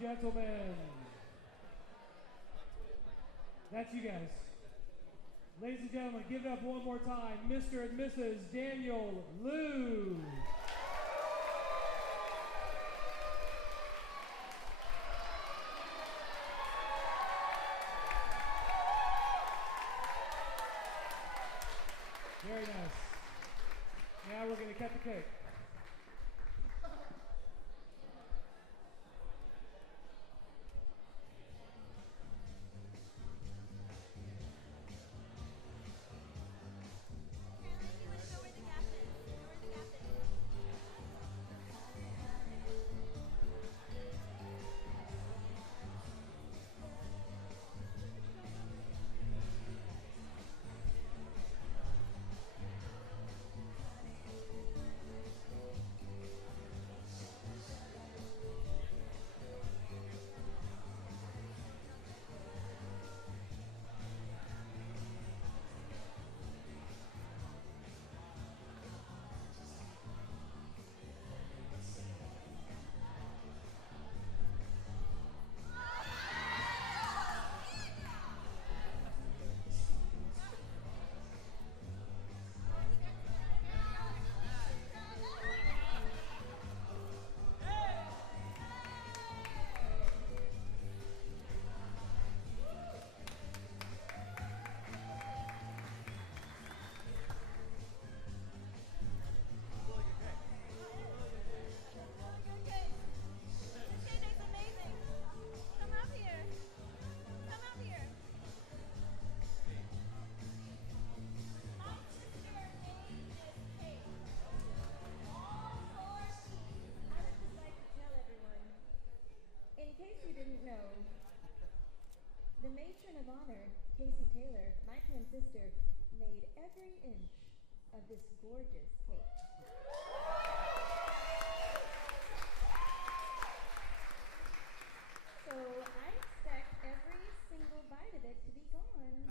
gentlemen. That's you guys. Ladies and gentlemen, give it up one more time, Mr. and Mrs. Daniel Liu. Very nice. Now we're going to cut the cake. Sister made every inch of this gorgeous cake. So I expect every single bite of it to be gone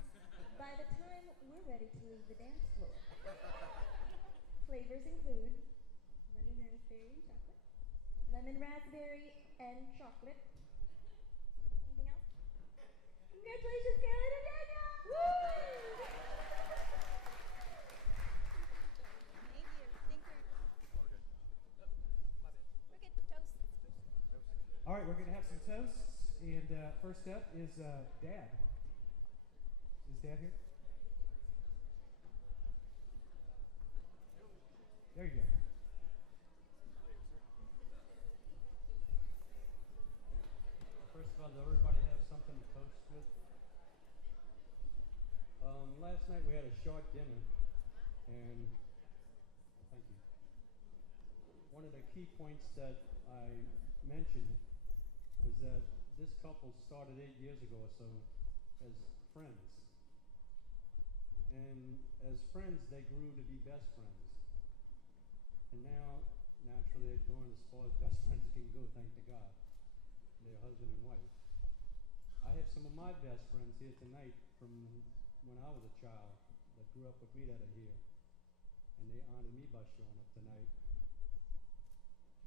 by the time we're ready to leave the dance floor. Flavors include lemon raspberry and chocolate, lemon raspberry and chocolate. Anything else? Congratulations, Caroline and Daniel! Woo! All right, we're going to have some toasts, and first up is Dad. Is Dad here? There you go. First of all, does everybody have something to toast with? Last night we had a short dinner, and thank you. One of the key points that I mentioned was that this couple started 8 years ago or so as friends. And as friends, they grew to be best friends. And now, naturally, they're going as far as best friends can go, thank to God. They're husband and wife. I have some of my best friends here tonight from when I was a child that grew up with me that are here. And they honored me by showing up tonight.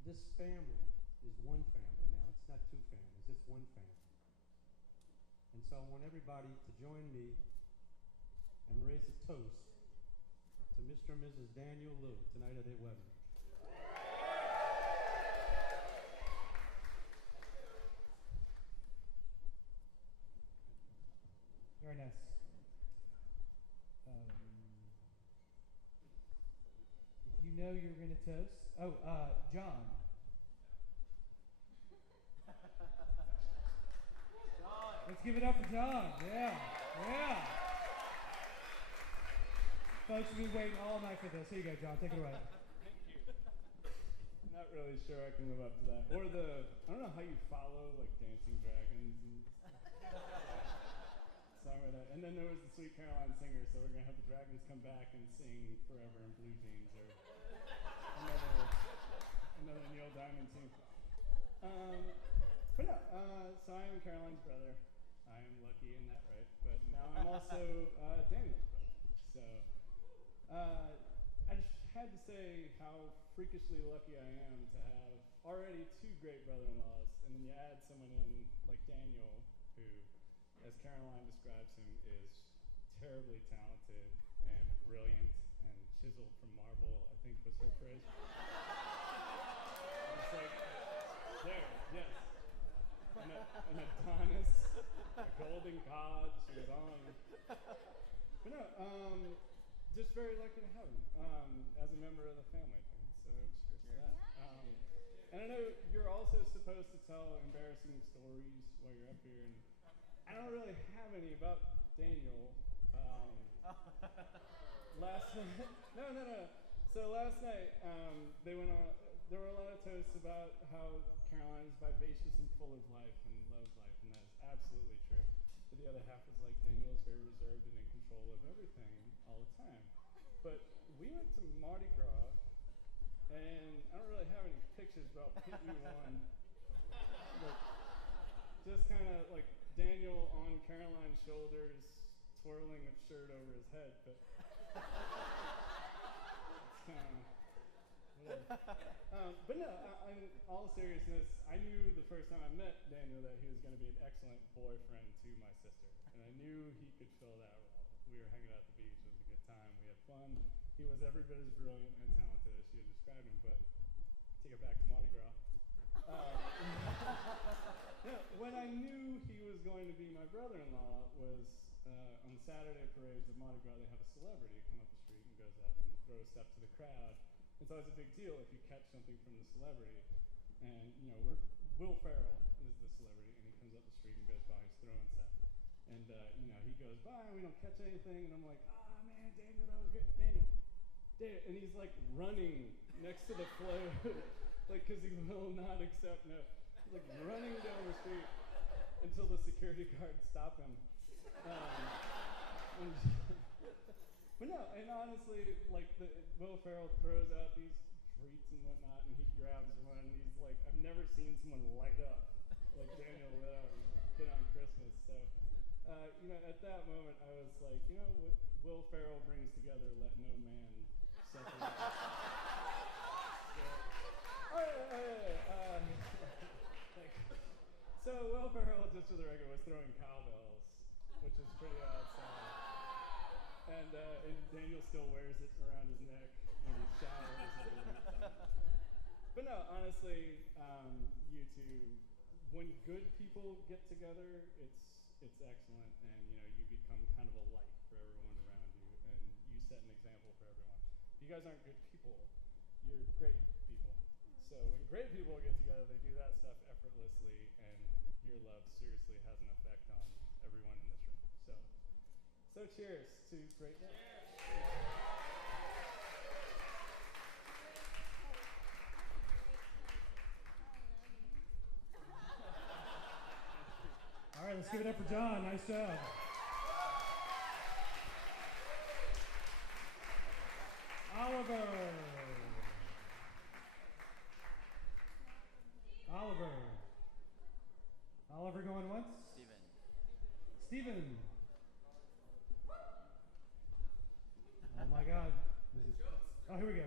This family is one family now. It's not two families, it's one family. And so I want everybody to join me and raise a toast to Mr. and Mrs. Daniel Liu tonight at their wedding. Very nice. If you know you're going to toast, John. Let's give it up for John. Yeah. Folks, we've been waiting all night for this. Here you go, John. Take it away. Thank you. Not really sure I can live up to that. Or I don't know how you follow like Dancing Dragons and song like that. And then there was the Sweet Caroline singer, so we're gonna have the Dragons come back and sing Forever in Blue Jeans or another Neil Diamond tune. But no, so I am Caroline's brother. I am lucky in that right, but now I'm also Daniel's brother. So I just had to say how freakishly lucky I am to have already two great brother-in-laws, and and then you add someone in like Daniel, who, as Caroline describes him, is terribly talented and brilliant and chiseled from marble, I think was her phrase. It's like, there, yes. An Adonis, a golden god, she was on. But no, just very lucky to have him as a member of the family. So cheers to that. And I know you're also supposed to tell embarrassing stories while you're up here, and I don't really have any about Daniel. Last night, no. So last night, they went on. There were a lot of toasts about how Caroline is vivacious and full of life and loves life, and that is absolutely true. But the other half is like Daniel is very reserved and in control of everything all the time. But we went to Mardi Gras, and I don't really have any pictures, but I'll put you one. Like, just kind of like Daniel on Caroline's shoulders, twirling a shirt over his head, but it's kind of whatever. But no, in all seriousness, I knew the first time I met Daniel that he was going to be an excellent boyfriend to my sister, and I knew he could fill that role. We were hanging out at the beach, it was a good time, we had fun. He was every bit as brilliant and talented as she had described him, but to get back to Mardi Gras, when I knew he was going to be my brother-in-law was on Saturday parades at Mardi Gras, they have a celebrity come up the street and goes up and throws stuff to the crowd. It's always a big deal if you catch something from the celebrity. And, you know, Will Ferrell is the celebrity, and he comes up the street and goes by, he's throwing stuff. And, you know, he goes by, and we don't catch anything, and I'm like, man, Daniel, that was good. Daniel. And he's like running next to the float, like, because he will not accept no. He's like running down the street until the security guards stop him. But no, and honestly, like, Will Ferrell throws out these treats and whatnot, and he grabs one, and he's like, I've never seen someone light up like Daniel lit up as a kid on Christmas. So, you know, at that moment, I was like, you know, what Will Ferrell brings together, let no man separate. So Will Ferrell, just for the record, was throwing cowbells, which is pretty outside. And Daniel still wears it around his neck when he showers every time. But no, honestly, you two, when good people get together, it's excellent, and you know you become kind of a light for everyone around you, and you set an example for everyone. You guys aren't good people; you're great people. So when great people get together, they do that stuff effortlessly, and your love seriously has an effect on everyone in this room. So cheers to great love. All right, let's give it up for John. Nice job. Oliver. Oliver going once? Steven. Oh my God. Oh, here we go.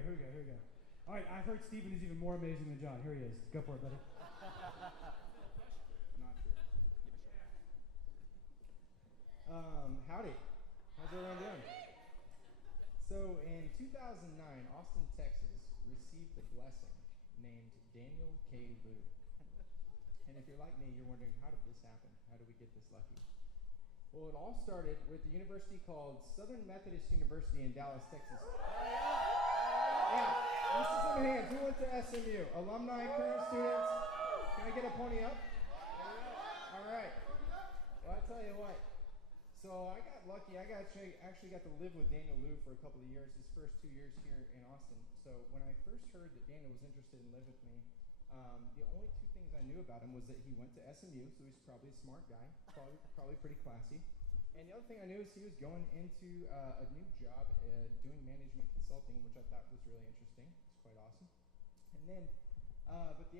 All right, I've heard Steven is even more amazing than John. Here he is. Go for it, buddy. Not true. Howdy. How's everyone doing? So in 2009, Austin, Texas received a blessing named Daniel K. Liu. And if you're like me, you're wondering, how did this happen? How did we get this lucky? Well, it all started with a university called Southern Methodist University in Dallas, Texas. Yeah, this is some hands. Who went to SMU? Alumni, current students? Can I get a pony up? All right. Well, I tell you what. So I got lucky. I actually got to live with Daniel Liu for a couple of years, his first 2 years here in Austin. So when I first heard that Daniel was interested in living with me, the only two things I knew about him was that he went to SMU, so he's probably a smart guy, probably pretty classy. And the other thing I knew is he was going into a new job doing management consulting, which I thought was really interesting. It's quite awesome. And then, but the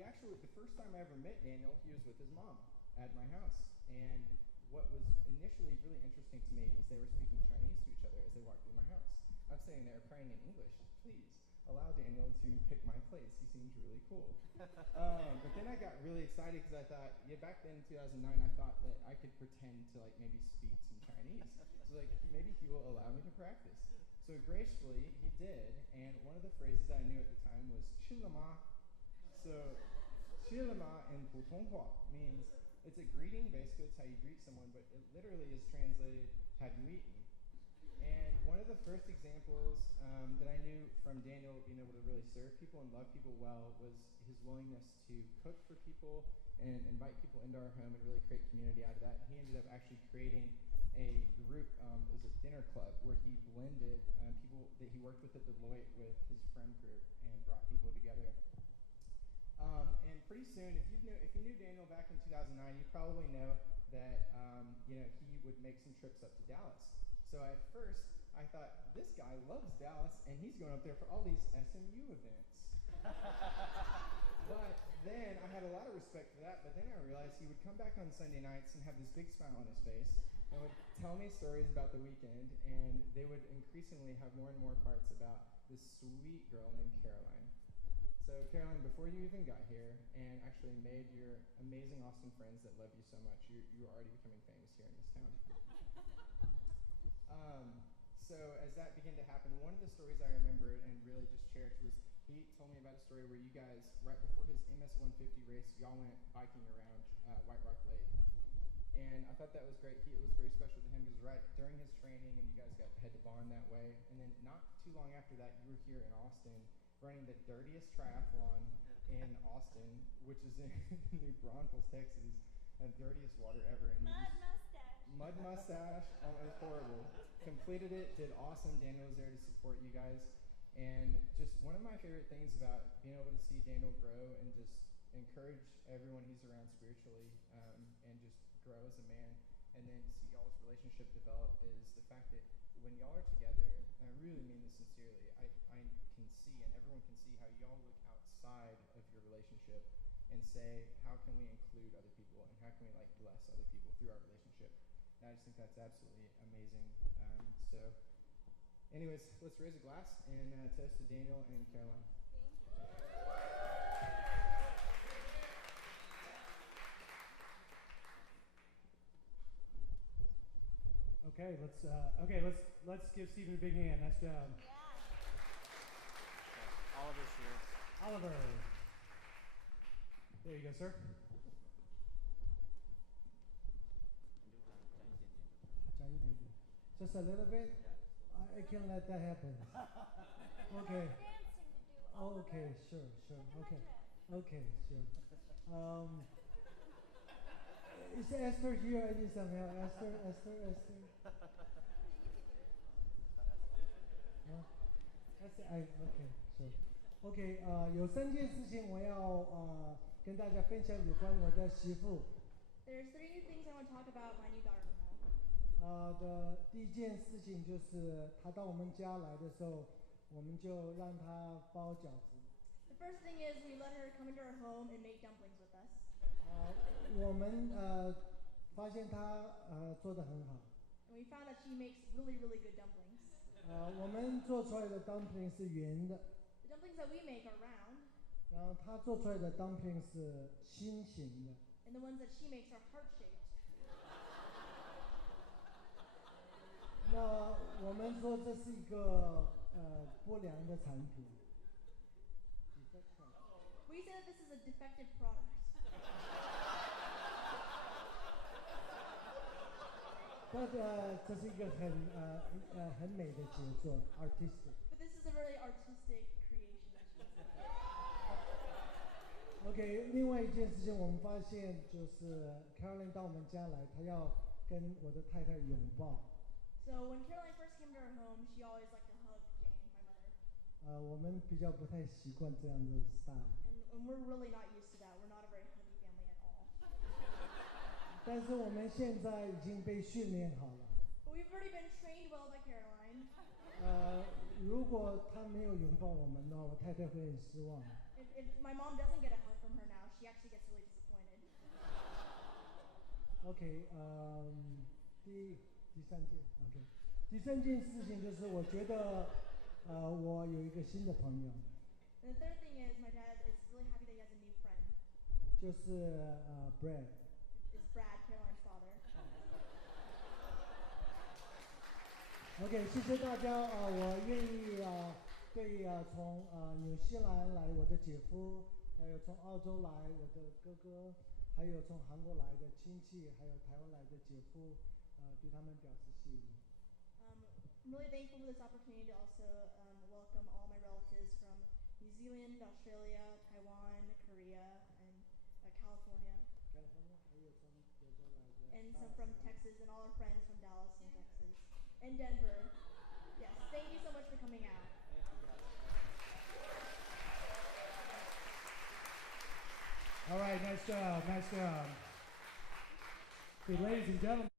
first time I ever met Daniel, he was with his mom at my house. And what was initially really interesting to me is they were speaking Chinese to each other as they walked through my house. I'm sitting there praying in English, please allow Daniel to pick my place. He seems really cool. But then I got really excited because I thought, yeah, back then in 2009, I thought that I could pretend to like maybe speak some Chinese. So like maybe he will allow me to practice. So gracefully he did, and one of the phrases I knew at the time was 吃了吗? So 吃了吗 in 普通话 means it's a greeting, basically it's how you greet someone, but it literally is translated, have you eaten? And one of the first examples that I knew from Daniel being able to really serve people and love people well was his willingness to cook for people and invite people into our home and really create community out of that. He ended up actually creating a group, it was a dinner club, where he blended people that he worked with at Deloitte with his friend group and brought people together. And pretty soon, if you knew Daniel back in 2009, you probably know that he would make some trips up to Dallas. So at first, I thought, this guy loves Dallas, and he's going up there for all these SMU events. But then, I had a lot of respect for that, but then I realized he would come back on Sunday nights and have this big smile on his face, and would tell me stories about the weekend, and they would increasingly have more and more parts about this sweet girl named Caroline. So Caroline, before you even got here and actually made your amazing, awesome friends that love you so much, you were already becoming famous here in this town. So as that began to happen, one of the stories I remembered and really just cherished was he told me about a story where you guys, right before his MS-150 race, y'all went biking around White Rock Lake. And I thought that was great. It was very special to him because right during his training, and you guys had to bond that way. And then not too long after that, you were here in Austin running the dirtiest triathlon in Austin, which is in New Braunfels, Texas, and dirtiest water ever. And mud mustache, it was horrible. Completed it, did awesome. Daniel was there to support you guys. And just one of my favorite things about being able to see Daniel grow and just encourage everyone he's around spiritually and just grow as a man, and then see y'all's relationship develop is the fact that when y'all are together, and I really mean this sincerely, I can see, and everyone can see how y'all look outside of your relationship and say, how can we include other people, and how can we like bless other people through our relationship? And I just think that's absolutely amazing. So anyways, let's raise a glass and toast to Daniel and Caroline. Okay, let's give Stephen a big hand. Nice job. Yeah. Oliver's here. Oliver. There you go, sir. Just a little bit? I can let that happen. Okay. Okay, sure. Okay, sure. Is Esther here? I need some help. Esther. No? Okay, sure. Okay, 有3件事情我要跟大家分享有关我的媳妇。There's 3 things I want to talk about my new daughter-in-law. 第一件事情就是她到我们家来的时候，我们就让她包饺子。The first thing is we let her come into our home and make dumplings with us. 我们发现她做得很好。And we found that she makes really, really good dumplings. 我们做出来的 dumpling 是圆的。The dumplings that we make are round. 然后她做出来的 dumpling 是心形的。And the ones that she makes are heart-shaped. 那我们说这是一个不良的产品。We say that this is a defective product. 这是一个很美的杰作 ，artistic。But this is a really artistic creation that she did. OK， 另外一件事情我们发现就是 Caroline 到我们家来，她要跟我的太太拥抱。So when Caroline first came to our home, she always liked to hug Jane, my mother. 我们比较不太习惯这样的 style。And we're really not used to that. We're not a very huggy family at all. 但是我们现在已经被训练好了。But we've already been trained well by Caroline. 如果她没有拥抱我们的话，我太太会很失望。If my mom doesn't get a hug from her now, she actually gets really disappointed. OK， 第3件 ，OK， 第3件事情就是我觉得我有一个新的朋友， And the third thing is my dad is really happy that he has a new friend. 就是Brad。 Is Brad, Caroline's father. OK， 谢谢大家我愿意对从纽西兰来我的姐夫，还有从澳洲来我的哥哥，还有从韩国来的亲戚，还有台湾来的姐夫，对他们表示谢意。I'm really thankful for this opportunity to also welcome all my relatives from New Zealand, Australia, Taiwan, Korea, and California. 还有从德州来的 And some from Texas, and all our friends from Dallas and Texas. And Denver. Yes, thank you so much for coming out. All right, nice job, nice job. Okay, ladies and gentlemen.